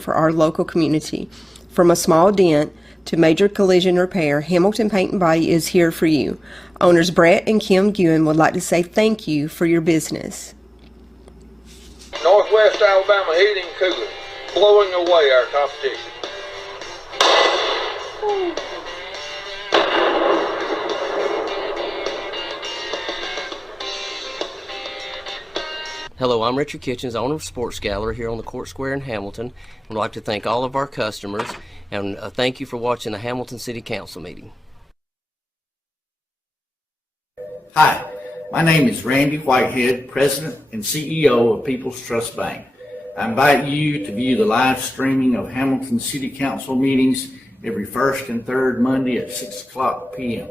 for our local community. From a small dent to major collision repair, Hamilton Paint and Body is here for you. Owners Brett and Kim Guin would like to say thank you for your business. Northwest Alabama Heating and Cooling, blowing away our competition. Hello, I'm Richard Kitchens, owner of Sports Gallery here on the Court Square in Hamilton. I'd like to thank all of our customers and thank you for watching the Hamilton City Council meeting. Hi, my name is Randy Whitehead, President and CEO of People's Trust Bank. I invite you to view the live streaming of Hamilton City Council meetings every first and third Monday at 6 o'clock p.m.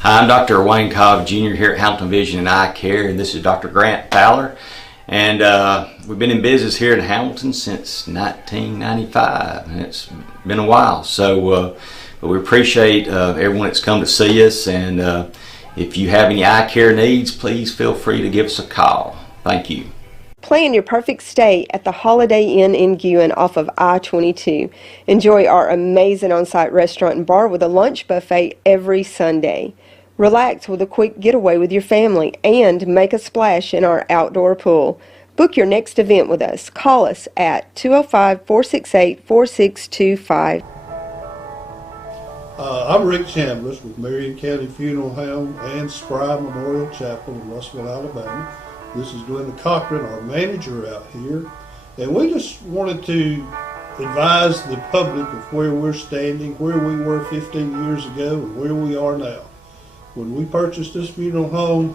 Hi, I'm Dr. Wayne Cobb Jr. here at Hamilton Vision and Eye Care, and this is Dr. Grant Fowler. And we've been in business here in Hamilton since 1995, and it's been a while. So but we appreciate everyone that's come to see us, and if you have any eye care needs, please feel free to give us a call. Thank you. Plan your perfect stay at the Holiday Inn in Guin off of I-22. Enjoy our amazing on-site restaurant and bar with a lunch buffet every Sunday. Relax with a quick getaway with your family and make a splash in our outdoor pool. Book your next event with us. Call us at 205-468-4625. I'm Rick Chambliss with Marion County Funeral Home and Spry Memorial Chapel in Russellville, Alabama. This is Glenda Cochran, our manager out here, and we just wanted to advise the public of where we're standing, where we were 15 years ago, and where we are now. When we purchased this funeral home,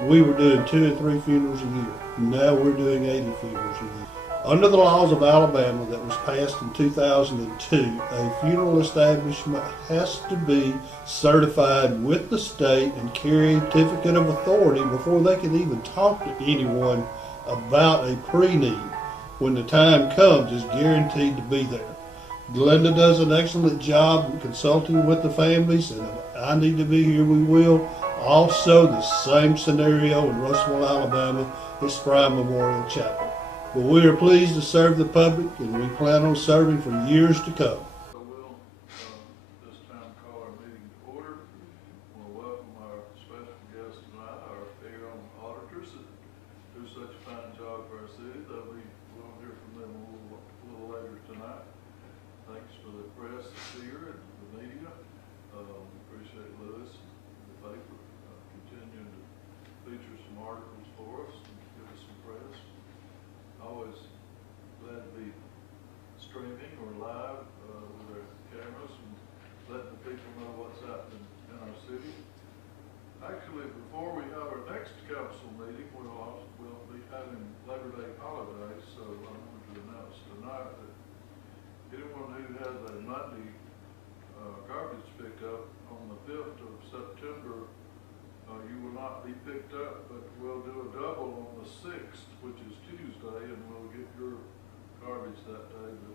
we were doing 2 and 3 funerals a year. Now we're doing 80 funerals a year. Under the laws of Alabama that was passed in 2002, a funeral establishment has to be certified with the state and carry a certificate of authority before they can even talk to anyone about a pre-need. When the time comes, it's guaranteed to be there. Glenda does an excellent job consulting with the families, and if I need to be here, we will. Also, the same scenario in Russellville, Alabama, is Spry Memorial Chapel. But we are pleased to serve the public, and we plan on serving for years to come. So we'll this time call our meeting to order. We'll welcome our special guest tonight, our area auditors that do such a fine job for our city. We'll hear from them a little later tonight. Thanks for the press that's here and the media. We appreciate Lewis and the paper continuing to feature some articles for us and give us some press. Always glad to be streaming or live with our cameras and letting the people know what's happening in our city. Actually, before we have our next council meeting, we'll be having Labor Day holiday, so I wanted to announce tonight that anyone who has a Monday garbage pickup on the 5th of September, you will not be picked up, but we'll do a double on the 6th, which is Tuesday, and we'll get your garbage that day. But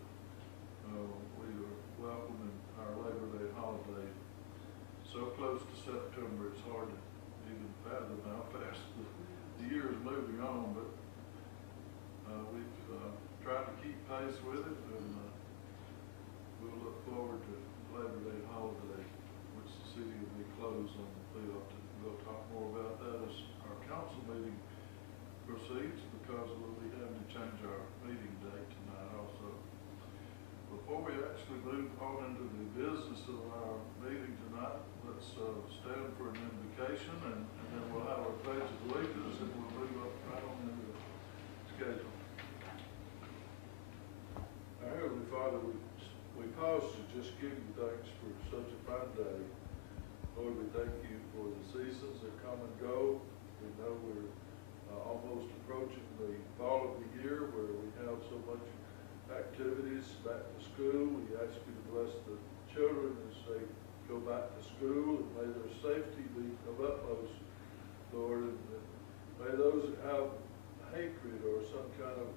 we are welcoming our Labor Day holiday. So close to September, it's hard to even fathom how fast the year is moving on, but we've tried to keep pace with it, and we'll look forward to Labor Day holiday, which the city will be closed on the 5th. We'll talk more about that as our council meeting proceeds, because we'll be having to change our meeting date tonight also. Before we actually move on into the business of our meeting tonight, let's stand for an invocation, and then we'll have our pledge of allegiance, and we'll move up right on into the schedule. Our Heavenly Father, we pause to just give you thanks for such a fine day. Lord, we thank you for the seasons that come and go. We know we're almost approaching the fall of the year, where we have so much activities back to school. We ask you to bless the children as they go back to school, and may their safety be of utmost, Lord. And may those that have hatred or some kind of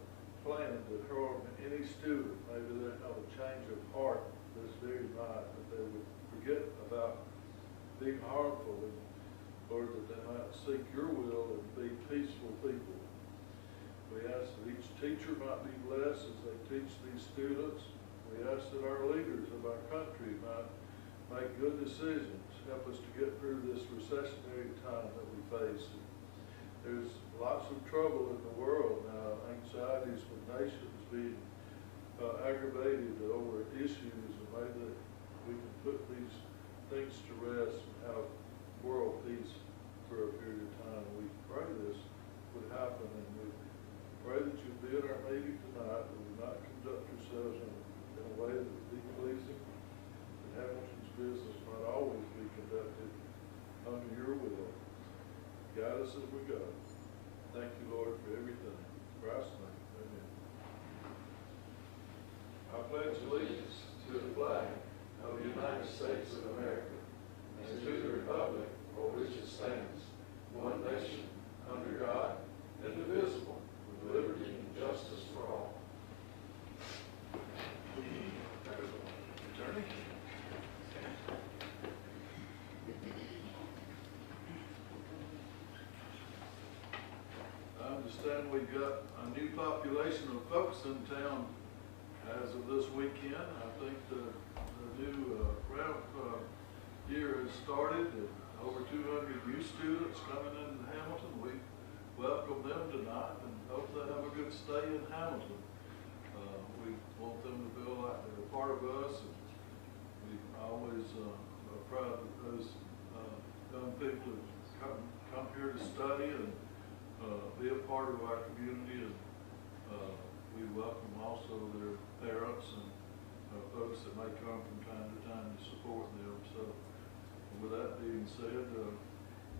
plan to harm any student, maybe they have a change of heart this very night, that they would forget about being harmful and Lord, that they might seek your will and be peaceful people. We ask that each teacher might be blessed as they teach these students. We ask that our leaders of our country might make good decisions, help us to get through this recessionary time that we face. There's lots of trouble in the world now, anxieties with nations being aggravated over issues, and maybe we can put these things to rest and have world peace for a period of time. We pray this would happen, and we pray that you'll be at our meeting tonight, that we not conduct ourselves in a way that would be pleasing, that Hamilton's business might always be conducted under your will. Guide us as we go. Thank you, Lord, for everything. In Christ's name, amen. I pledge allegiance to the flag of the United States of America and to the republic for which it stands, one nation, under God, indivisible, with liberty and justice for all. Attorney? I understand we've got a new population of folks in town as of this weekend. I think the new ramp year has started, and over 200 new students coming into Hamilton. We welcome them tonight and hope they have a good stay in Hamilton. We want them to feel like they're a part of us, and we always are proud that those young people have come here to study and be a part of our community, and we welcome also their parents and folks that may come from time to time to support them. So with that being said,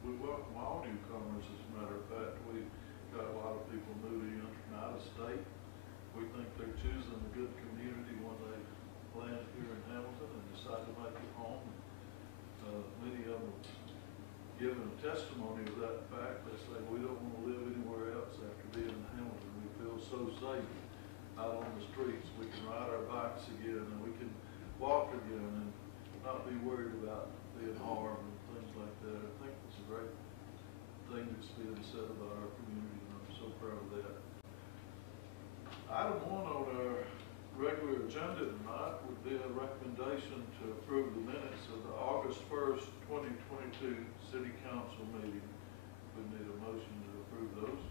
we welcome all newcomers. As a matter of fact, we've got a lot of people moving in from out of state. We think they're choosing a good community when they land here in Hamilton and decide to make it home. Many of them given a testimony of that fact. They say, we don't want to live anywhere else after being in Hamilton. We feel so safe out on the streets. We can ride our bikes again, and we can walk again and not be worried about being harmed and things like that. I think it's a great thing that's being said about our community, and I'm so proud of that. Item 1 on our regular agenda tonight would be a recommendation to approve the minutes of the August 1st, 2022 City Council meeting. We need a motion to approve those.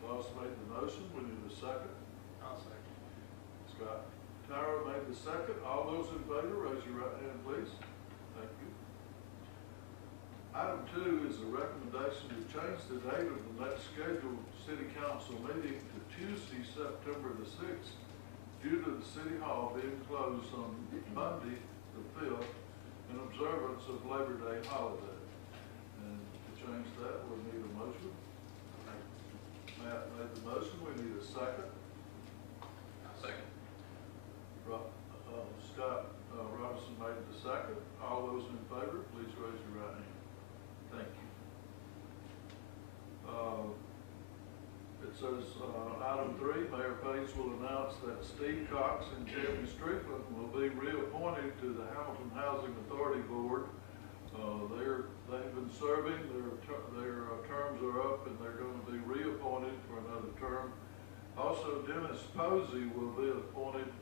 Boss made the motion. We need a second. I'll second. Scott Tyra made the second. All those in favor, raise your right hand, please. Thank you. Item 2 is a recommendation to change the date of the next scheduled City Council meeting to Tuesday, September the 6th, due to the City Hall being closed on Monday, the 5th, in observance of Labor Day holiday. And to change that, we'll need a motion. Matt made the motion. We need a second. Second. Scott Robinson made the second. All those in favor, please raise your right hand. Thank you. It says, item 3, Mayor Page will announce that Steve Cox and Jeremy Strickland will be reappointed to the Hamilton Housing Authority Board. They've been serving, their terms are up, and they're going to be reappointed for another term. Also, Dennis Posey will be appointed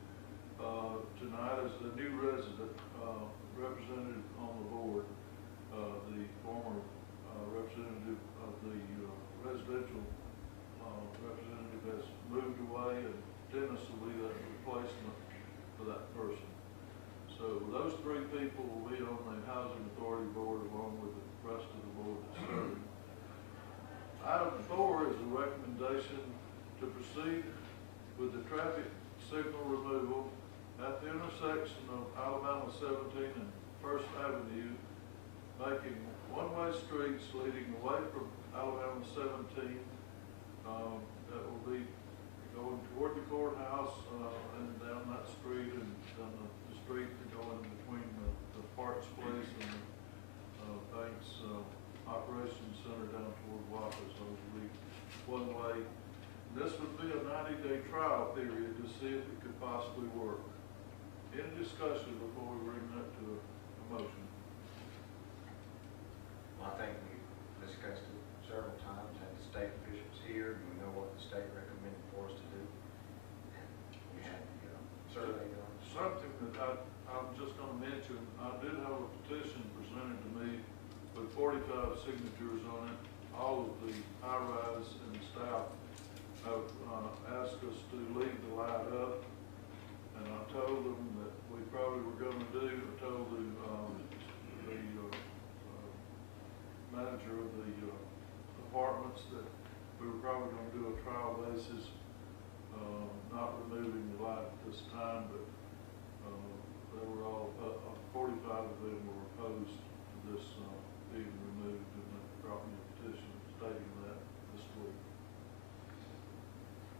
tonight as the new resident representative on the board. The former representative of the residential representative has moved away, and Dennis will be the replacement for that person. So those 3 people will be on the Housing Authority Board along with the rest of the board that's serving. Item 4 is a recommendation to proceed with the traffic signal removal at the intersection of Alabama 17 and First Avenue, making one-way streets leading away from Alabama 17 that will be going toward the courthouse and down that street, and down the street going between the Parks Place and the Banks Operations Center down toward Waffles. So it will be one way. This would be a 90-day trial period to see if it could possibly work. Any discussion before we bring that to a motion? I 45 signatures on it. All of the high-rise and the staff have asked us to leave the light up. And I told them that we probably were going to do, I told the manager of the apartments that we were probably going to do a trial basis, not removing the light at this time, but they were all, 45 of them were opposed to this being removed, and they brought me a petition stating that this week.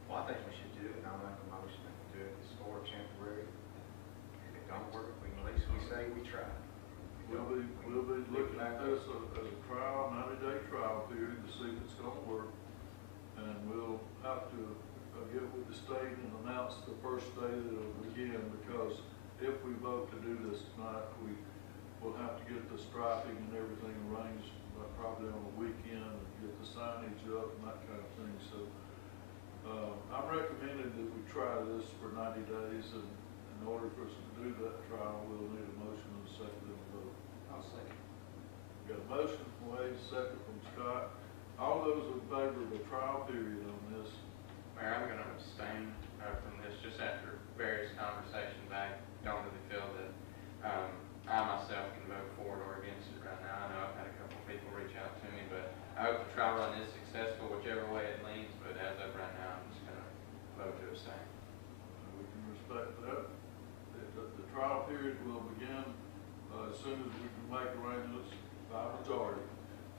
Well, I think we should do it, and I'll make a motion to do it as for temporary. If it don't work, at least we say we tried. We'll be looking at this as a trial, 90-day trial period to see if it's going to work. And we'll have to get with the state and announce the first day that it'll begin, because if we vote to do this tonight, we will have to get the striping and everything arranged, probably on a weekend, and get the signage up and that kind of thing. So I'm recommending that we try this for 90 days, and in order for us to do that trial, we'll need a motion and a second and a vote. I'll second. Got a motion from Wade, second from Scott. All those in favor of a trial period on this? Mayor, I'm going to abstain from this just after various conversations. I don't really feel that I myself can vote for it or against it right now. I know I've had a couple of people reach out to me, but I hope the trial run is successful whichever way it leans, but as of right now, I'm just going to vote to abstain. We can respect that. The trial period will begin as soon as we can make arrangements by majority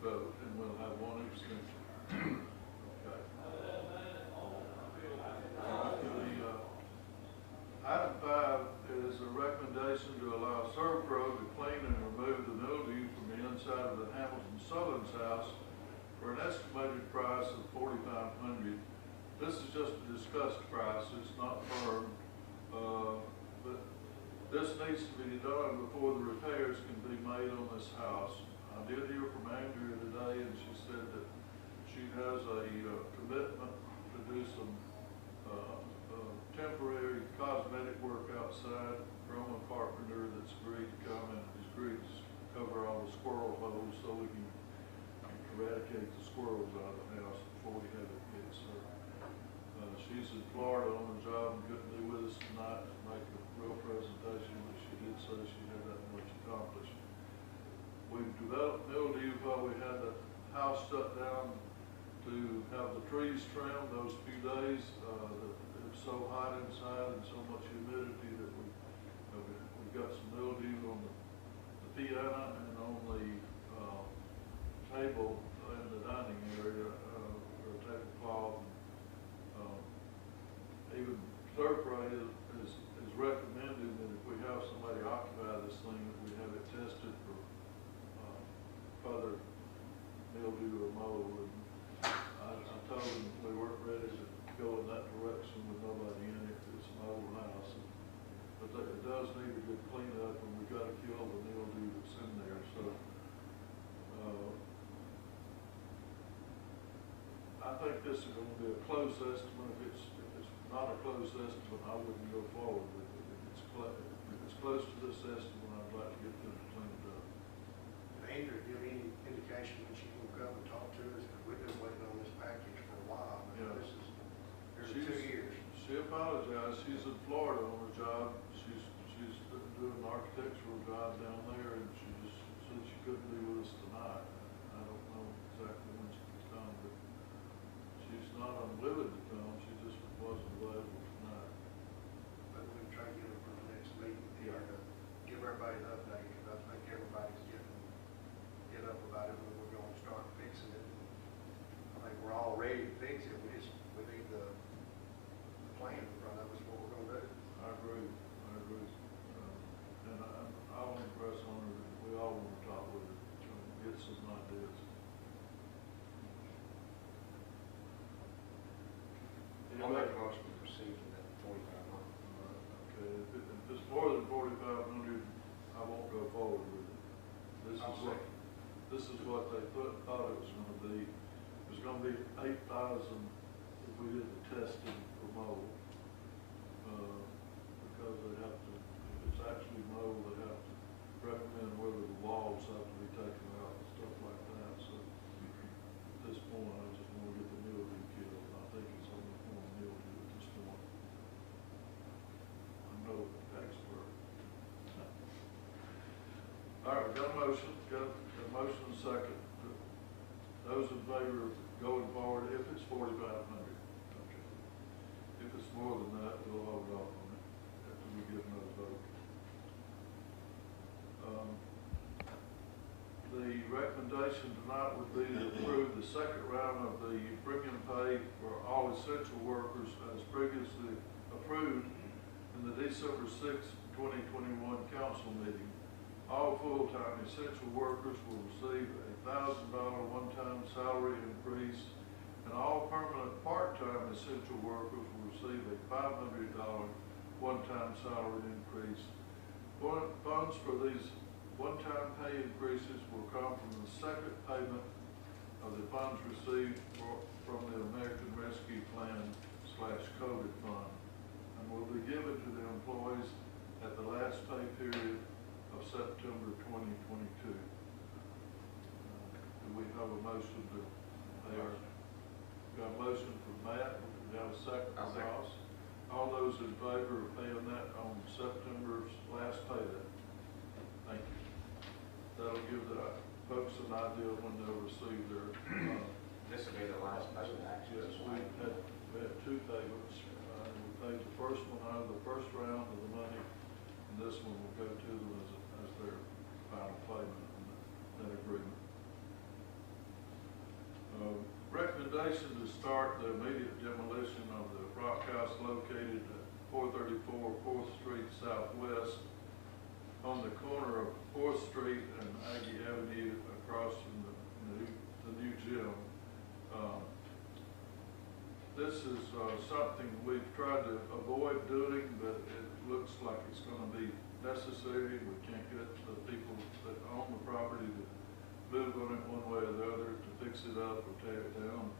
vote, and we'll have one extension. Okay. Item 5 is a recommendation to allow Servpro to clean and remove the mildew from the inside of the Hamilton Southern's house for an estimated price of $4,500. This is just a discussed price; it's not firm, but this needs to be done before the repairs can be made on this house. I did hear from Andrea today, and she said that she has a commitment to do some temporary cosmetic work outside. Roman carpenter that's agreed to come and has agreed to cover all the squirrel holes so we can eradicate the squirrels out of the house before we have it hit. So she's in Florida on a job and couldn't be with us tonight to make a real presentation, but she did say she had that much accomplished. We've developed mildew while we had the house shut down to have the trees trimmed those few days. It's so hot inside and so much humidity that we got some mildew on the piano and on the table in the dining area, or tablecloth. Even Servpro is recommending that if we have somebody occupy this thing, that we have it tested for further mildew or mold. And I told them we weren't ready to go in that direction with nobody in it. It's an old house, but it does need a good cleanup, and we've got to kill the mildew that's in there. So I think this is going to be a close estimate. If it's not a close estimate, I wouldn't go forward with it. If it's close to this estimate, I'd like to get them cleaned up. Andrew, give any indication when she will come and talk to us? We've been waiting on this package for a while. Yeah. This is nearly 2 years. She apologized. She's in Florida on a job. She's doing an architectural job down there, and she just said she couldn't be with us tonight. I don't know exactly when she can come, but she's not unwilling to come. She just wasn't available tonight. But we'll try to get her for the next meeting here to give everybody an update, because I think everybody's get up about it when we're going to start fixing it. I think we're all ready to fix it. We need the plan in front of us, what we're going to do. I agree. And I'll impress on her that we all want to talk with her and get some ideas. I'll make a motion to proceed with that $4,500. Okay, if it's more than $4,500, I won't go forward with it. This is what they thought it was going to be. It was going to be $8,000 if we did the testing for mold, because they have to. If it's actually mold, they have to recommend whether the walls have to be taken out and stuff like motion and second. Those in favor of going forward, if it's 4,500. Okay. If it's more than that, we'll hold off on it after we give another vote. The recommendation tonight would be to approve the second round of the premium pay for all essential workers as previously approved in the December 6, 2021 council meeting. All full-time essential workers will receive a $1,000 one-time salary increase, and all permanent part-time essential workers will receive a $500 one-time salary increase. Funds for these one-time pay increases will come from the second payment of the funds received from the American Rescue Plan / COVID fund, and will be given to the employees at the last pay period of September 2022. Do we have a motion to pay our? Got a motion from Matt. Do we have a second from Ross? All those in favor of paying that on September's last pay date? Thank you. That'll give the folks an idea when they'll receive their. This will be the last payment, actually. Yes, we had two payments. We paid the first one out of the first round of the money, and this one will go to them as their final payment on that agreement. Recommendation to start the immediate demolition of the rock house located at 434 4th Street Southwest on the corner of 4th Street and Aggie Avenue across from the new gym. This is something we've tried to avoid doing, but it looks like it's going to be necessary. We can't get the people that own the property to move on it one way or the other to fix it up or tear it down.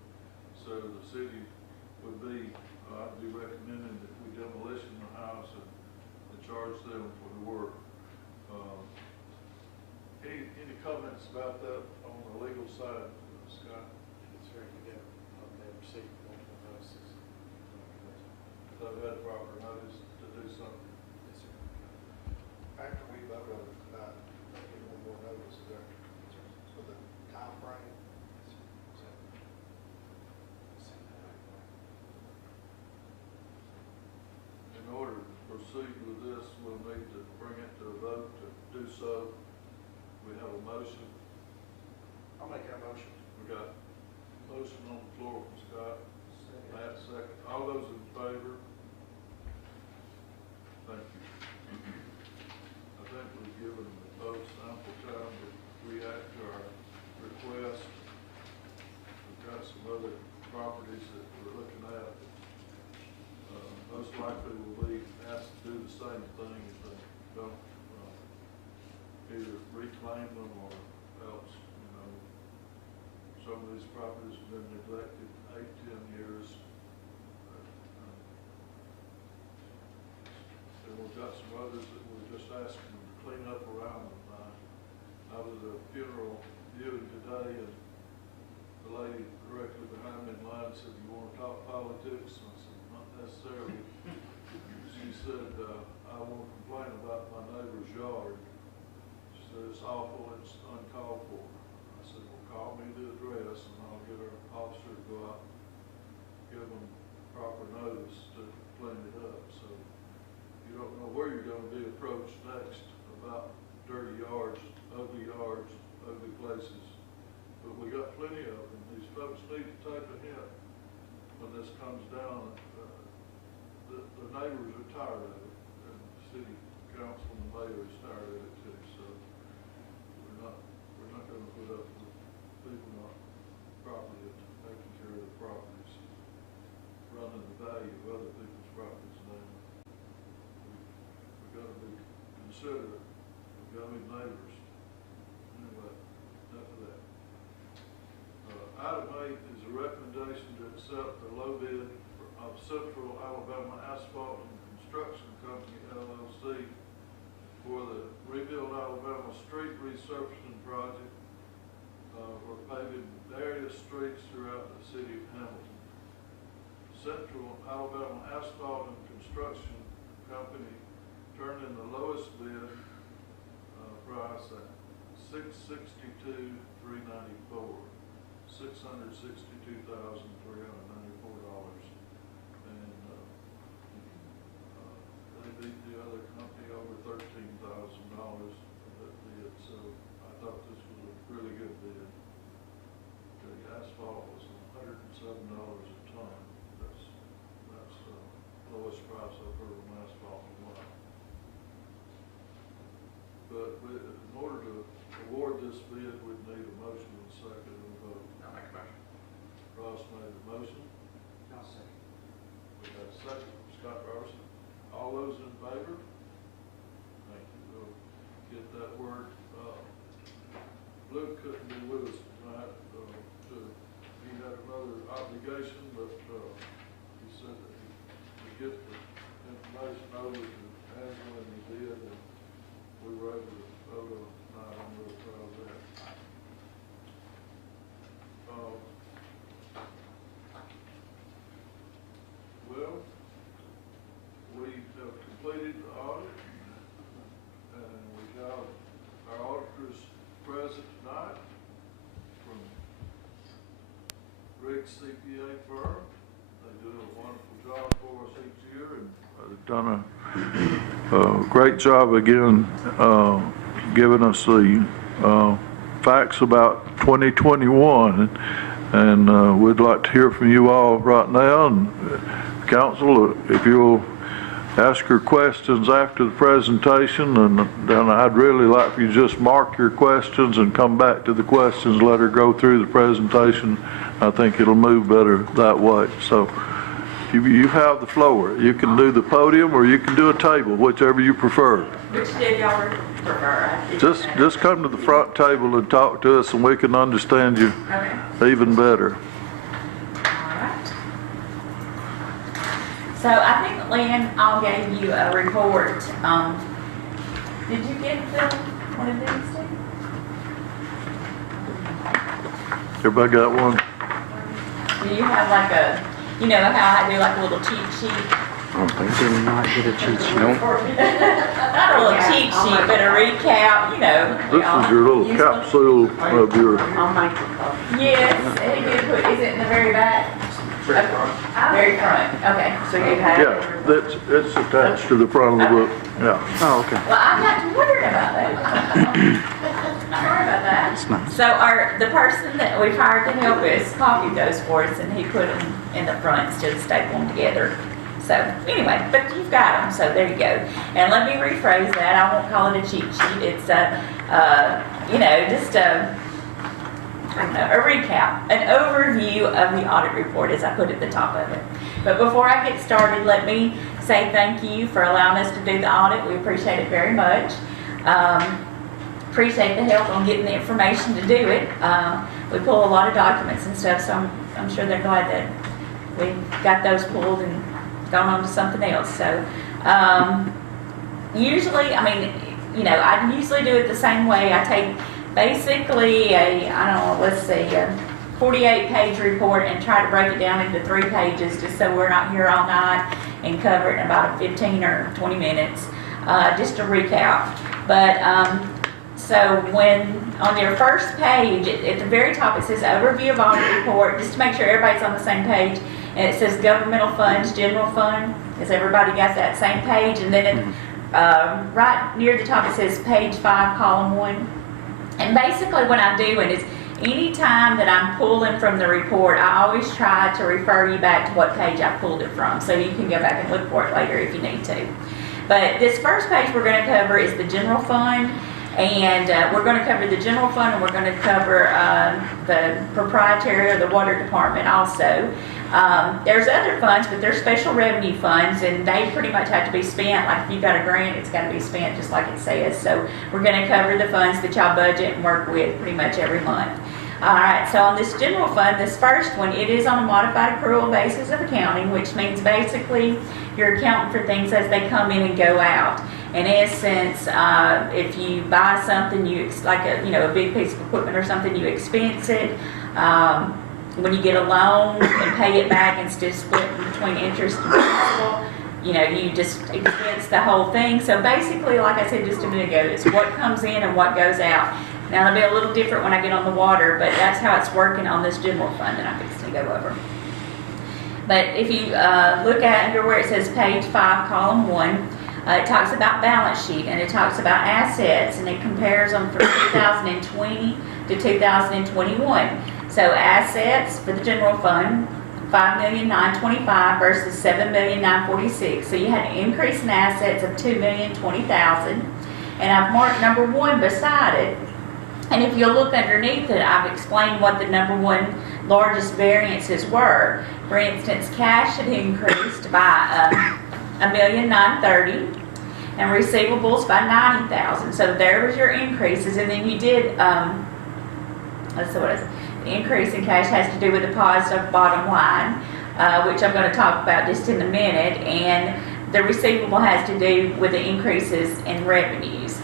So the city would be, I'd be recommending that we demolition the house and charge them for the work. Any comments about that on the legal side, Scott? It's very good. They received multiple notices. They've had proper notice to do something. Yes, sir. After we vote on it tonight, give one more notice, is there? So the time frame? In order to proceed with this, we'll need to bring it to a vote. To do so, we have a motion. I'll make that motion. We got a motion on the floor from Scott. Matt, second. All those in favor? Thank you. I think we've given the folks ample time to react to our request. We've got some other properties that we're looking at. Most likely will be asked to do the same thing if they don't either reclaim them or else, some of these properties have been neglected 8-10 years. And we've got some others that we're just asking them to clean up around them. I was at a funeral viewing today, and the lady directly behind me in line said, "You want to talk politics?" And I said, "Not necessarily." She said, "I want to complain about my neighbor's yard." She said, "It's awful, it's uncalled for." I said, "Well, call me the address and I'll get our officer to go out and give them proper notice to clean it up." So you don't know where you're going to be approached next about dirty yards, ugly places. But we got plenty of them. These folks need to take a hint when this comes down. The neighbors are tired of it, and the city council and the mayor is tired of it too. So we're not going to put up with people not properly taking care of the properties, running the value of other people's properties down. We've got to be considerate. We've got to be neighbors. Anyway, enough of that. Item 8 is a recommendation to accept the low bid of Central Alabama Asphalt and Construction Company, LLC, for the Rebuild Alabama Street Resurfacing Project. We're paving various streets throughout the city of Hamilton. Central Alabama Asphalt and Construction Company turned in the lowest bid price at $662 $662,394. And they beat the other company over $13,000 for that bid, so I thought this was a really good bid. The asphalt was $107 a ton. That's the lowest price I've heard on asphalt in a while. But in order to award this bid, we'd need a motion and a second and a vote. I'll make a motion. Ross made the motion. I'll second. We got a second from Scott Robertson. All those in favor? Thank you. We'll get that word. Luke couldn't be with us tonight. He had another obligation, but he said that he would get the information over to Angela, and he did, and we were able to vote on it tonight. I'm real proud of that. Well, we have completed the audit, and we got our auditors present tonight from Rick's CPA firm. They do a wonderful job for us each year, and they've done a great job again giving us the facts about 2021. And we'd like to hear from you all right now. And council, if you'll ask your questions after the presentation, and then I'd really like for you to just mark your questions and come back to the questions, let her go through the presentation. I think it'll move better that way. So you have the floor. You can do the podium or you can do a table, whichever you prefer. Which did y'all prefer? Just come to the front table and talk to us, and we can understand you even better. Alright. So I think Lynn, I'll give you a report. Did you get one of these two? Everybody got one? Do you have like a, you know how I do like a little cheat sheet? I think they might get a cheat sheet. Not a little cheat sheet, but a recap, you know. This is your little capsule of your... I'll make a copy. Yes, he did put, is it in the very back? Very front. Very front, okay. So you have. Yeah, it's attached to the front of the book, yeah. Oh, okay. Well, I'm not wondering about that. Sorry about that. That's nice. So the person that we've hired to help us copied those for us, and he put them in the front instead of stapling them together. So anyway, but you've got them, so there you go. And let me rephrase that. I won't call it a cheat sheet. It's just a recap, an overview of the audit report, as I put at the top of it. But before I get started, let me say thank you for allowing us to do the audit. We appreciate it very much. Appreciate the help on getting the information to do it. We pull a lot of documents and stuff, so I'm sure they're glad that we got those pulled and gone on to something else. So usually, I usually do it the same way. I take basically a 48-page report and try to break it down into 3 pages, just so we're not here all night, and cover it in about 15 or 20 minutes, just to recap. But so when on your first page, at the very top, it says overview of audit report, just to make sure everybody's on the same page. And it says governmental funds, general fund. Has everybody got that same page? And then right near the top, it says page 5, column 1. And basically what I'm doing is anytime that I'm pulling from the report, I always try to refer you back to what page I pulled it from, so you can go back and look for it later if you need to. But this first page we're going to cover is the general fund. And we're going to cover the general fund, and we're going to cover the proprietary or the water department also. There's other funds, but they're special revenue funds, and they pretty much have to be spent. Like if you've got a grant, it's got to be spent just like it says. So we're going to cover the funds that y'all budget and work with pretty much every month. All right, so on this general fund, this first one, it is on a modified accrual basis of accounting, which means basically you're accounting for things as they come in and go out. In essence, if you buy something, like a big piece of equipment or something, you expense it. When you get a loan and pay it back instead of splitting between interest and principal, you just expense the whole thing. So basically, like I said just a minute ago, it's what comes in and what goes out. Now, it'll be a little different when I get on the water, but that's how it's working on this general fund that I'm fixing to go over. But if you look at under where it says page 5, column 1, it talks about balance sheet, and it talks about assets, and it compares them from 2020 to 2021. So assets for the general fund, $5,925,000 versus $7,946,000. So you had an increase in assets of $2,020,000, and I've marked number 1 beside it. And if you look underneath it, I've explained what the number 1 largest variances were. For instance, cash had increased by $1,930,000 and receivables by $90,000. So there was your increases, and then you did. Let's see what it is. The increase in cash has to do with the positive bottom line, which I'm going to talk about just in a minute, and the receivable has to do with the increases in revenues.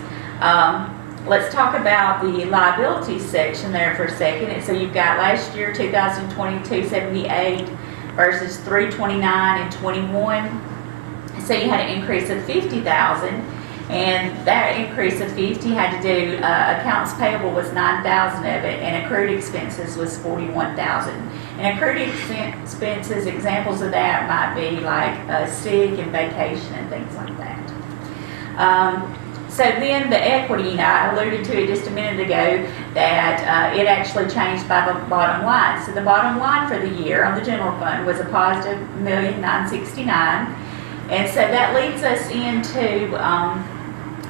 Let's talk about the liabilities section there for a second. And so you've got last year 2020 278 versus 329 and 21. So you had an increase of $50,000, and that increase of $50,000 had to do accounts payable was $9,000 of it, and accrued expenses was $41,000. And accrued expenses, examples of that might be like sick and vacation and things like that. So then the equity, I alluded to it just a minute ago, that it actually changed by the bottom line. So the bottom line for the year on the general fund was a positive $1,969,000. And so that leads us into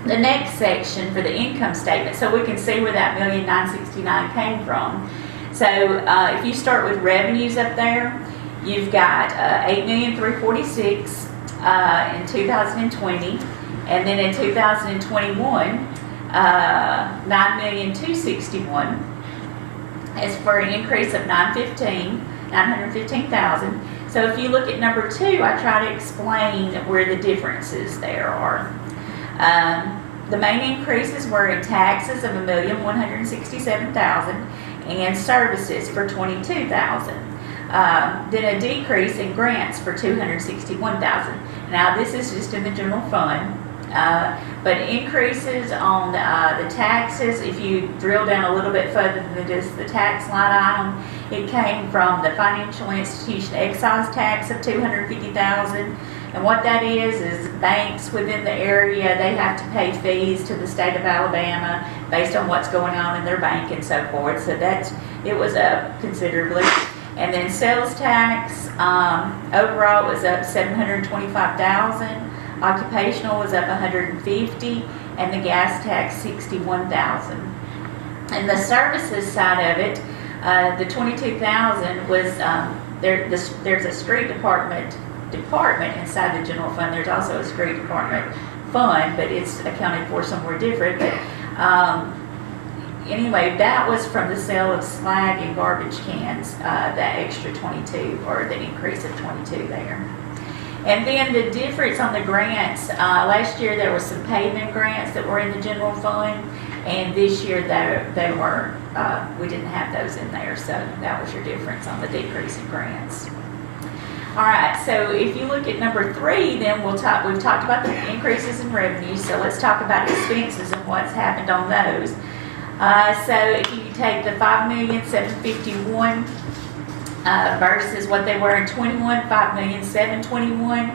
the next section for the income statement, so we can see where that $1,969,000 came from. So if you start with revenues up there, you've got $8,346,000 in 2020. And then in 2021, $9,261,000 is for an increase of $915,000. So if you look at number 2, I try to explain where the differences there are. The main increases were in taxes of $1,167,000 and services for $22,000. Then a decrease in grants for $261,000. Now this is just in the general fund. But increases on the taxes, if you drill down a little bit further than just the tax line item, it came from the financial institution excise tax of $250,000. And what that is banks within the area, they have to pay fees to the state of Alabama based on what's going on in their bank and so forth. So it was up considerably. And then sales tax, overall it was up $725,000. Occupational was up $150,000, and the gas tax $61,000. And the services side of it, the $22,000 was there's a street department inside the general fund. There's also a street department fund, but it's accounted for somewhere different. But anyway, that was from the sale of slag and garbage cans. That extra 22, or the increase of 22 there. And then the difference on the grants, last year there were some pavement grants that were in the general fund, and this year they weren't, we didn't have those in there, so that was your difference on the decrease in grants. All right, so if you look at number 3, then we've talked about the increases in revenue, so let's talk about expenses and what's happened on those. So if you take the $5,751,000 versus what they were in 21, $5,721,000.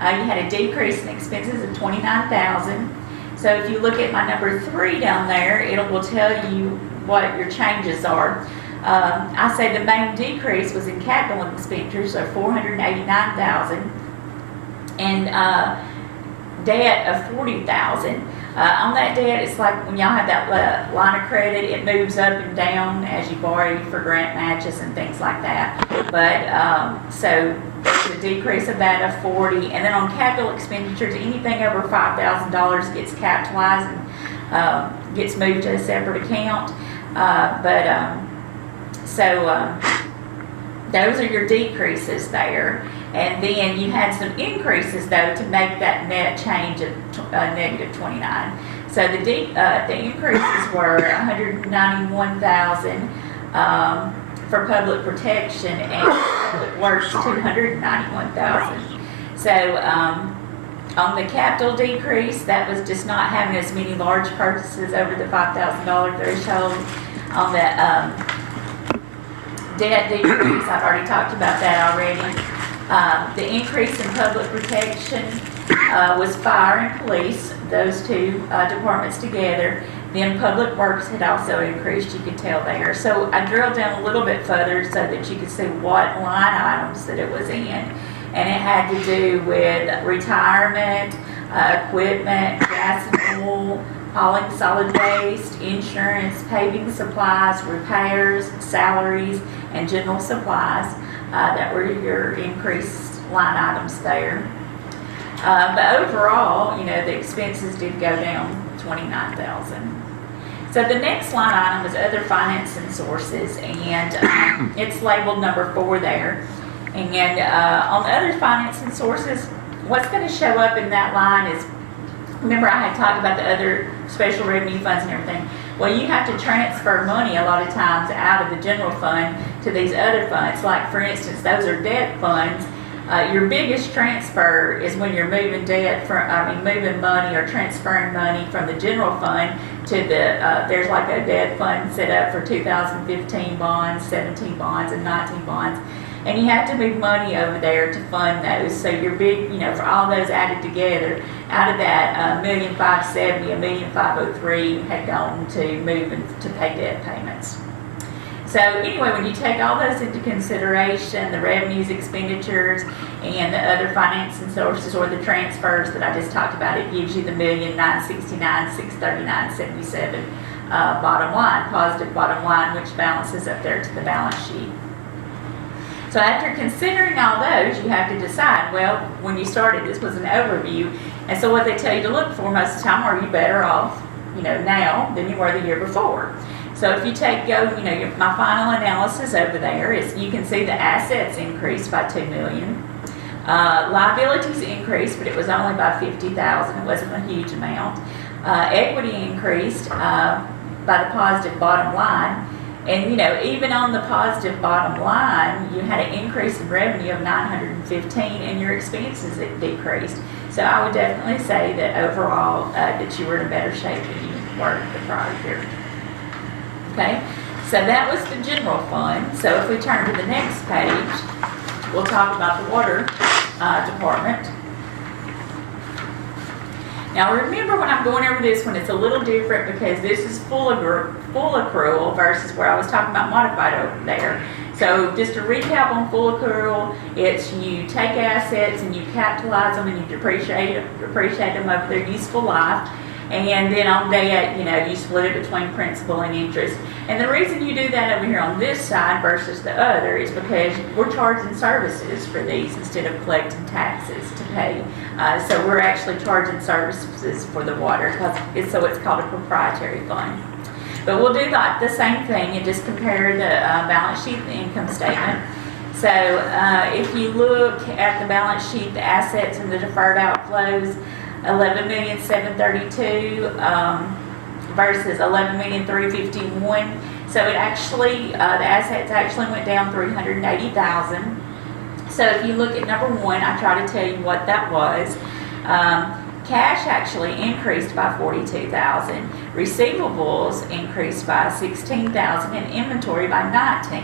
You had a decrease in expenses of $29,000. So if you look at my number 3 down there, it will tell you what your changes are. I say the main decrease was in capital expenditures of $489,000 and debt of $40,000. On that debt, it's like when y'all have that line of credit, it moves up and down as you borrow for grant matches and things like that. But so there's a decrease of that of 40, and then on capital expenditures, anything over $5,000 gets capitalized and gets moved to a separate account. Those are your decreases there. And then you had some increases, though, to make that net change of negative 29. So the increases were $191,000 for public protection, and public works $291,000. So On the capital decrease, that was just not having as many large purchases over the $5,000 threshold. On the debt decrease, I've already talked about that already. The increase in public protection was fire and police, those two departments together. Then public works had also increased, you could tell there. So I drilled down a little bit further so that you could see what line items that it was in. And it had to do with retirement, equipment, gas and oil, hauling solid waste, insurance, paving supplies, repairs, salaries, and general supplies. That were your increased line items there. But overall, you know, the expenses did go down $29,000. So the next line item is other financing sources, and it's labeled number 4 there. And on the other financing sources, what's going to show up in that line is, remember I had talked about the other special revenue funds and everything. Well, you have to transfer money a lot of times out of the general fund to these other funds. Like for instance, those are debt funds. Your biggest transfer is when you're moving moving money or transferring money from the general fund to the, there's like a debt fund set up for 2015 bonds, 17 bonds, and 19 bonds. And you have to move money over there to fund those. So your big, you know, for all those added together, out of that $1,570,000, $1,503,000 had gone to moving to pay debt payments. So anyway, when you take all those into consideration, the revenues, expenditures, and the other financing sources or the transfers that I just talked about, it gives you the $1,969,639.77 bottom line, positive bottom line, which balances up there to the balance sheet. So after considering all those, you have to decide, well, when you started, this was an overview, and so what they tell you to look for most of the time, are you better off, you know, now than you were the year before? So if you my final analysis over there is, you can see the assets increased by $2 million. Liabilities increased, but it was only by $50,000. It wasn't a huge amount. Equity increased by the positive bottom line. And, you know, even on the positive bottom line, you had an increase in revenue of $915 and your expenses decreased. So I would definitely say that overall that you were in better shape than you were the prior year. Okay, so that was the general fund. So if we turn to the next page, we'll talk about the water department. Now remember, when I'm going over this one, it's a little different because this is full accrual versus where I was talking about modified over there. So just to recap on full accrual, it's you take assets and you capitalize them and you depreciate them over their useful life. And then on debt, you know, you split it between principal and interest. And the reason you do that over here on this side versus the other is because we're charging services for these instead of collecting taxes to pay. So we're actually charging services for the water, so it's called a proprietary fund. But we'll do like the same thing and just compare the balance sheet and the income statement. So if you look at the balance sheet, the assets and the deferred outflows, $11,732,000 versus $11,351,000. So it actually, the assets actually went down $380,000. So if you look at number 1, I try to tell you what that was. Cash actually increased by $42,000. Receivables increased by $16,000 and inventory by $19,000.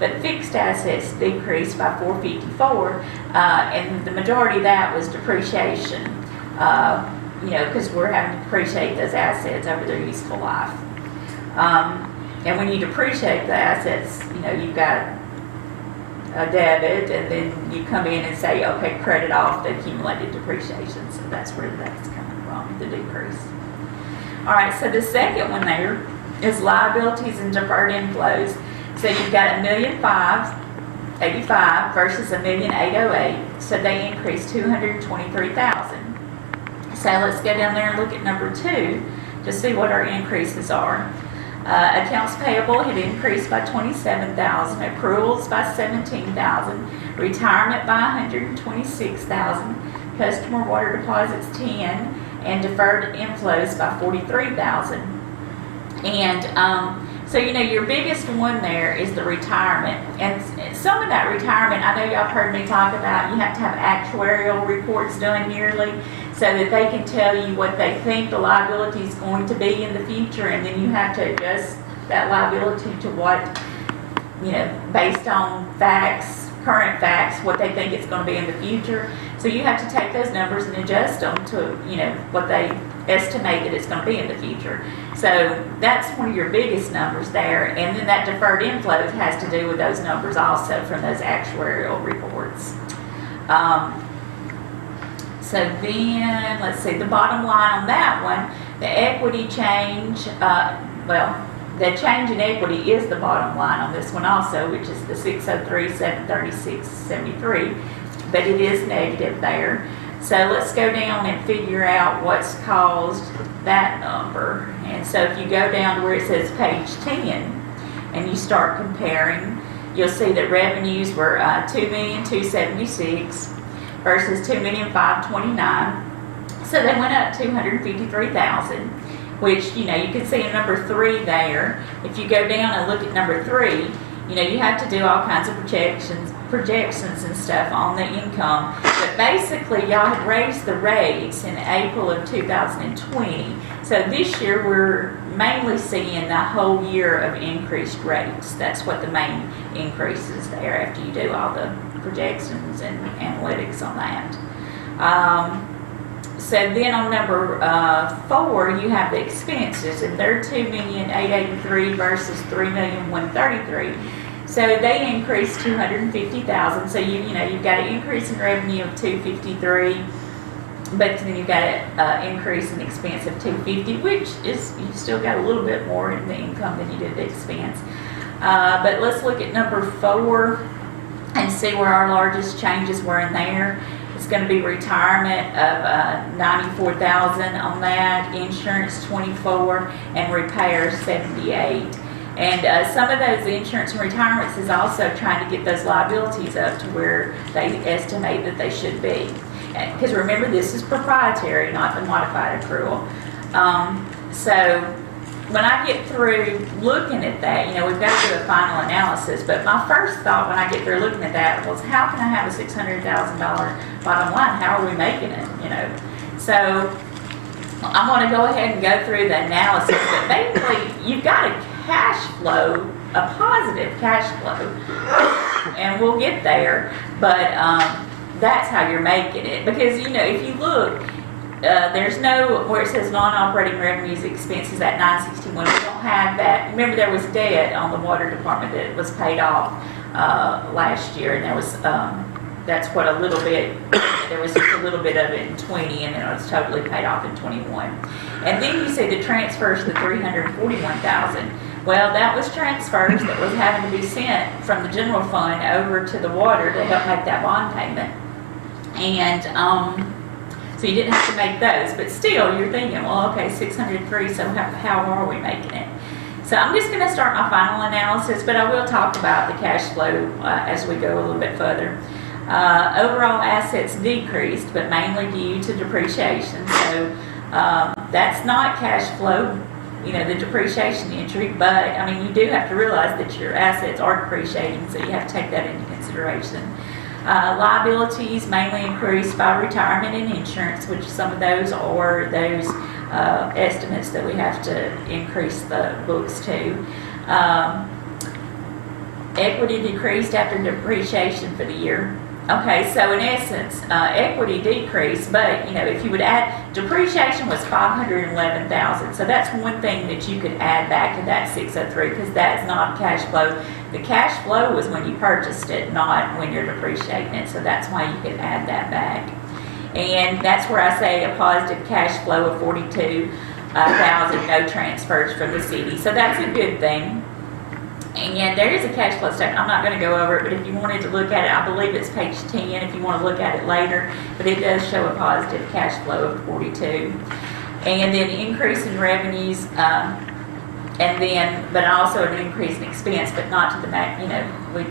But fixed assets decreased by $454,000, and the majority of that was depreciation. You know, because we're having to depreciate those assets over their useful life. And when you depreciate the assets, you know, you've got a debit, and then you come in and say, okay, credit off the accumulated depreciation. So that's where that's coming from, the decrease. All right, so the second one there is liabilities and deferred inflows. So you've got $1,585,000 versus $1,808,000. So they increased $223,000. So let's go down there and look at number 2 to see what our increases are. Accounts payable had increased by $27,000, accruals by $17,000, retirement by $126,000, customer water deposits $10,000, and deferred inflows by $43,000. And So, your biggest one there is the retirement. And some of that retirement, I know y'all have heard me talk about, you have to have actuarial reports done yearly so that they can tell you what they think the liability is going to be in the future, and then you have to adjust that liability to what, based on facts, current facts, what they think it's going to be in the future. So you have to take those numbers and adjust them to, what they estimate that it's going to be in the future. So that's one of your biggest numbers there. And then that deferred inflow has to do with those numbers also from those actuarial reports. So then, let's see, the bottom line on that one, the equity change, the change in equity is the bottom line on this one also, which is the 603,736.73, but it is negative there. So let's go down and figure out what's caused that number. And so if you go down to where it says page 10 and you start comparing, you'll see that revenues were $2,276,000 versus $2,529,000. So they went up $253,000, which, you can see in number 3 there. If you go down and look at number 3, you have to do all kinds of projections and stuff on the income. But basically, y'all had raised the rates in April of 2020. So this year, we're mainly seeing a whole year of increased rates. That's what the main increase is there after you do all the projections and analytics on that. So then on number 4, you have the expenses, and they're $2,883,000 versus $3,133,000. So they increased $250,000. So you've got an increase in revenue of $253,000, but then you've got an increase in expense of $250,000, which is, you still got a little bit more in the income than you did the expense. But let's look at number 4 and see where our largest changes were in there. It's going to be retirement of $94,000 on that, insurance $24,000, and repairs $78,000. And some of those insurance and retirements is also trying to get those liabilities up to where they estimate that they should be. Because remember, this is proprietary, not the modified accrual. So when I get through looking at that, we've got to do a final analysis. But my first thought when I get through looking at that was, how can I have a $600,000 bottom line? How are we making it? So I'm going to go ahead and go through the analysis. But basically, you've got a cash flow, a positive cash flow, and we'll get there. But that's how you're making it. Because if you look, there's no, where it says non-operating revenues expenses at 961, we don't have that. Remember, there was debt on the water department that was paid off last year, and there was that's what a little bit, there was just a little bit of it in 20, and then it was totally paid off in 21. And then you see the transfers to $341,000. Well, that was transfers that was having to be sent from the general fund over to the water to help make that bond payment. And so you didn't have to make those, but still you're thinking, well, okay, 603, so how are we making it? So I'm just going to start my final analysis, but I will talk about the cash flow as we go a little bit further. Overall assets decreased, but mainly due to depreciation. So that's not cash flow, the depreciation entry, but I mean, you do have to realize that your assets are depreciating, so you have to take that into consideration. Liabilities mainly increased by retirement and insurance, which some of those are those estimates that we have to increase the books to. Equity decreased after depreciation for the year. Okay, so in essence, equity decreased, but if you would add, depreciation was $511,000. So that's one thing that you could add back to that 603, because that's not cash flow. The cash flow was when you purchased it, not when you're depreciating it. So that's why you could add that back. And that's where I say a positive cash flow of $42,000, no transfers from the city. So that's a good thing. And there is a cash flow statement. I'm not going to go over it, but if you wanted to look at it, I believe it's page 10 if you want to look at it later. But it does show a positive cash flow of 42. And then increase in revenues, but also an increase in expense, but not to the max,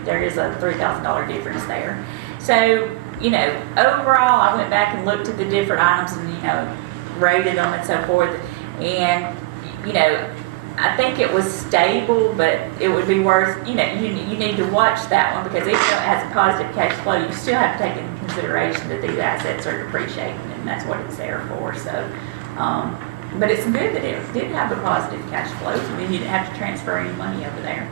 there is a $3,000 difference there. So, overall, I went back and looked at the different items and, rated them and so forth. And, I think it was stable, but it would be worth, you need to watch that one, because even though it has a positive cash flow, you still have to take into consideration that these assets are depreciating, and that's what it's there for. So, but it's good that it did have a positive cash flow, so then you didn't have to transfer any money over there.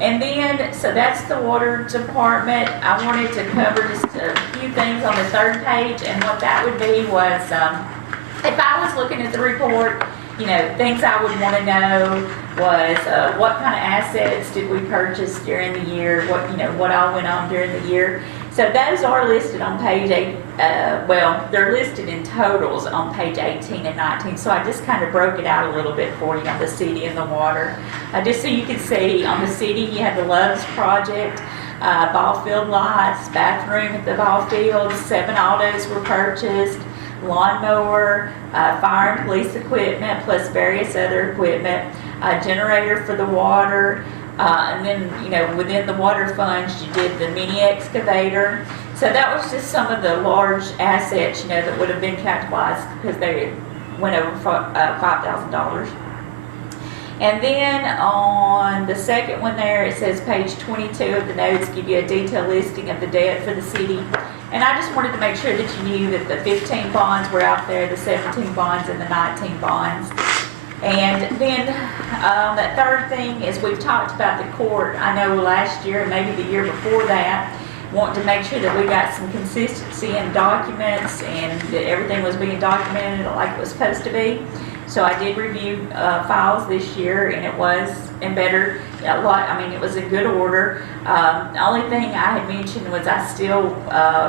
And then, so that's the water department. I wanted to cover just a few things on the third page, and what that would be was, if I was looking at the report, things I would want to know was what kind of assets did we purchase during the year, what all went on during the year. So those are listed on page 8, they're listed in totals on page 18 and 19, so I just kind of broke it out a little bit for you on the city and the water. Just so you can see, on the city you have the Loves project, ball field lights, bathroom at the ball field, 7 autos were purchased, lawnmower, fire and police equipment, plus various other equipment, generator for the water, and then, within the water funds, you did the mini excavator. So that was just some of the large assets, that would have been capitalized because they went over $5,000. And then on the second one there, it says page 22 of the notes give you a detailed listing of the debt for the city. And I just wanted to make sure that you knew that the 15 bonds were out there, the 17 bonds and the 19 bonds. And then that third thing is, we've talked about the court. I know last year and maybe the year before that, wanting to make sure that we got some consistency in documents and that everything was being documented like it was supposed to be. So I did review files this year, and it was in better, a lot, it was in good order. The only thing I had mentioned was I still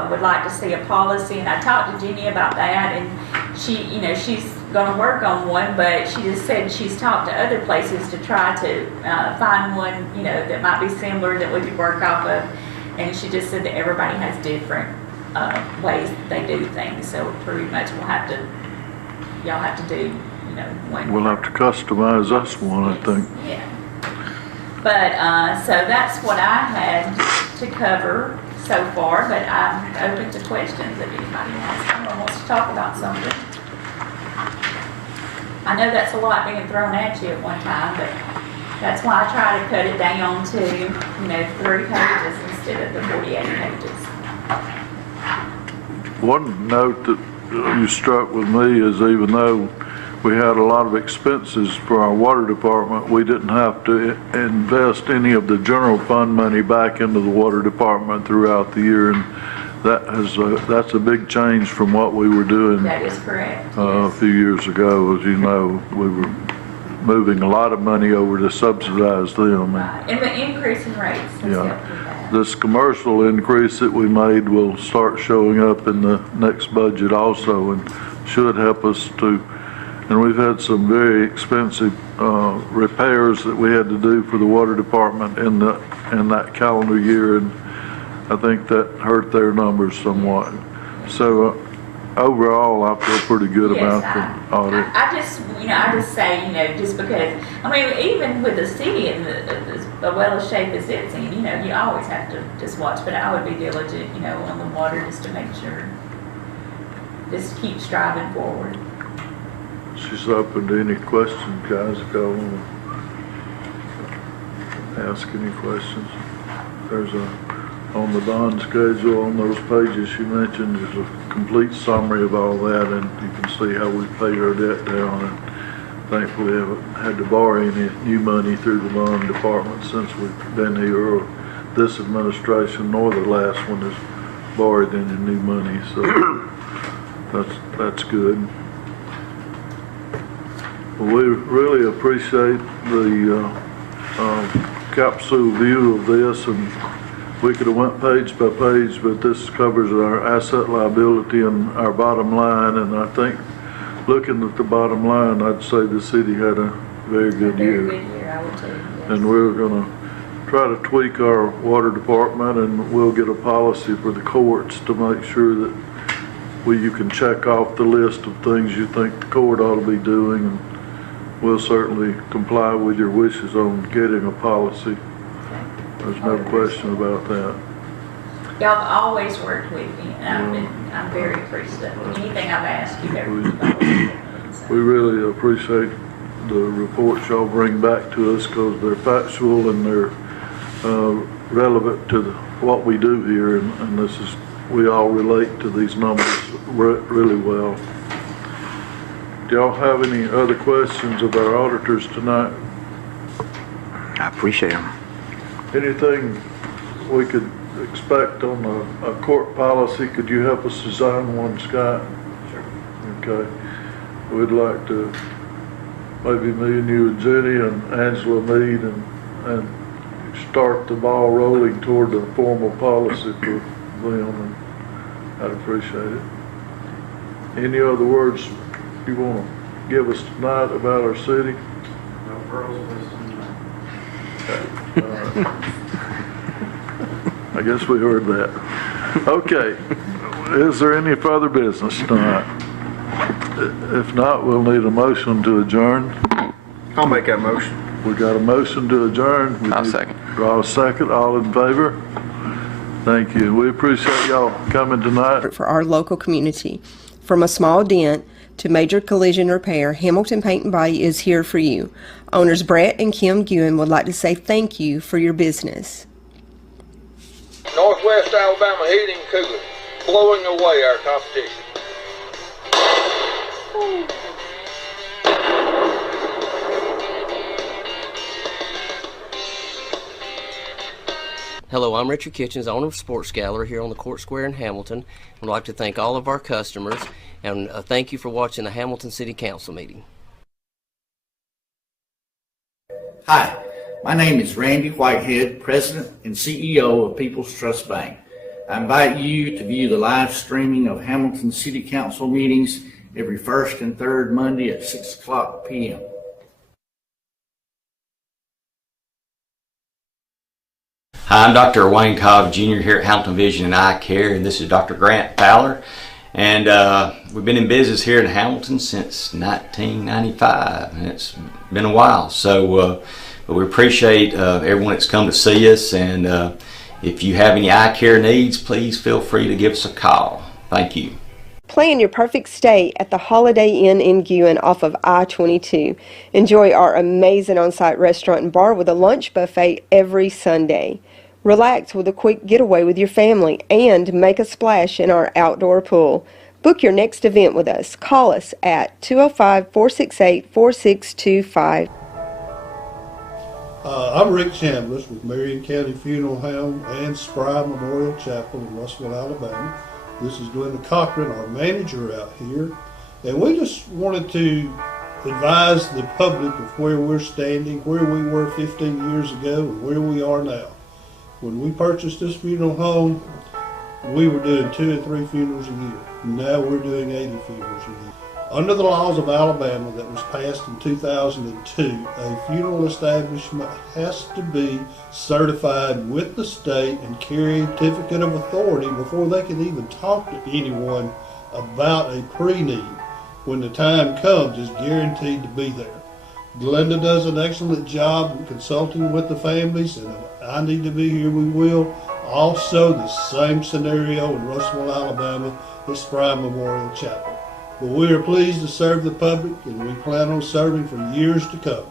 would like to see a policy, and I talked to Jenny about that, and she, she's going to work on one, but she just said she's talked to other places to try to find one, that might be similar that we could work off of. And she just said that everybody has different ways that they do things, so pretty much y'all have to do, one. We'll have to customize us one, I think. Yeah. But, so that's what I had to cover so far, but I'm open to questions if anybody wants to talk about something. I know that's a lot being thrown at you at one time, but that's why I try to cut it down to, 3 pages instead of the 48 pages. One note that you struck with me is, even though we had a lot of expenses for our water department, we didn't have to invest any of the general fund money back into the water department throughout the year, and that's a big change from what we were doing. That is correct. A few years ago. As you know, we were moving a lot of money over to subsidize them. Right. And the increase in rates has helped with that. This commercial increase that we made will start showing up in the next budget also, and should help us to. And we've had some very expensive repairs that we had to do for the water department in that calendar year, and I think that hurt their numbers somewhat. So overall, I feel pretty good about the audit. I just say, just because, even with the city in as well as shape as it's in, you always have to just watch, but I would be diligent, on the water just to make sure, just keep striving forward. She's open to any questions, guys, if y'all want to ask any questions. There's on the bond schedule, on those pages you mentioned, there's a complete summary of all that, and you can see how we paid our debt down, and thankfully we haven't had to borrow any new money through the bond department since we've been here, or this administration nor the last one has borrowed any new money, so that's good. Well, we really appreciate the capsule view of this, and we could have went page by page, but this covers our asset liability and our bottom line, and I think looking at the bottom line, I'd say the city had a very good year. Very good year, I would too, yes. And we're going to try to tweak our water department, and we'll get a policy for the courts to make sure that you can check off the list of things you think the court ought to be doing, and we'll certainly comply with your wishes on getting a policy. There's no question about that. Y'all have always worked with me, and I'm very appreciative. Anything I've asked, you've ever We really appreciate the reports y'all bring back to us, because they're factual and they're relevant to what we do here, and this is, we all relate to these numbers really well. Do y'all have any other questions of our auditors tonight? I appreciate them. Anything we could expect on a court policy? Could you help us design one, Scott? Sure. Okay. We'd like to, maybe me and you and Jenny and Angela meet and start the ball rolling toward the formal policy for them, and I'd appreciate it. Any other words you want to give us tonight about our city? No pearls of wisdom. Okay. I guess we heard that. Okay. Is there any further business tonight? If not, we'll need a motion to adjourn. I'll make that motion. We got a motion to adjourn. I'll second. I'll second. All in favor? Thank you. We appreciate y'all coming tonight. For our local community. From a small dent to major collision repair, Hamilton Paint and Body is here for you. Owners Brett and Kim Guin would like to say thank you for your business. Northwest Alabama Heating and Cooling, blowing away our competition. Hello, I'm Richard Kitchens, owner of Sports Gallery here on the Court Square in Hamilton. I'd like to thank all of our customers, and thank you for watching the Hamilton City Council meeting. Hi, my name is Randy Whitehead, President and CEO of People's Trust Bank. I invite you to view the live streaming of Hamilton City Council meetings every first and third Monday at 6:00 p.m. Hi, I'm Dr. Wayne Cobb, Jr. here at Hamilton Vision and Eye Care, and this is Dr. Grant Fowler. And we've been in business here in Hamilton since 1995, and it's been a while. So but we appreciate everyone that's come to see us, and if you have any eye care needs, please feel free to give us a call. Thank you. Plan your perfect stay at the Holiday Inn in Guin off of I-22. Enjoy our amazing on-site restaurant and bar with a lunch buffet every Sunday. Relax with a quick getaway with your family and make a splash in our outdoor pool. Book your next event with us. Call us at 205-468-4625. I'm Rick Chambliss with Marion County Funeral Home and Spry Memorial Chapel in Russellville, Alabama. This is Glenda Cochran, our manager out here, and we just wanted to advise the public of where we're standing, where we were 15 years ago, and where we are now. When we purchased this funeral home, we were doing 2 and 3 funerals a year. Now we're doing 80 funerals a year. Under the laws of Alabama that was passed in 2002, a funeral establishment has to be certified with the state and carry a certificate of authority before they can even talk to anyone about a pre-need. When the time comes, it's guaranteed to be there. Glenda does an excellent job in consulting with the families, and if I need to be here, we will. Also, the same scenario in Russellville, Alabama, at Spry Memorial Chapel. But we are pleased to serve the public, and we plan on serving for years to come.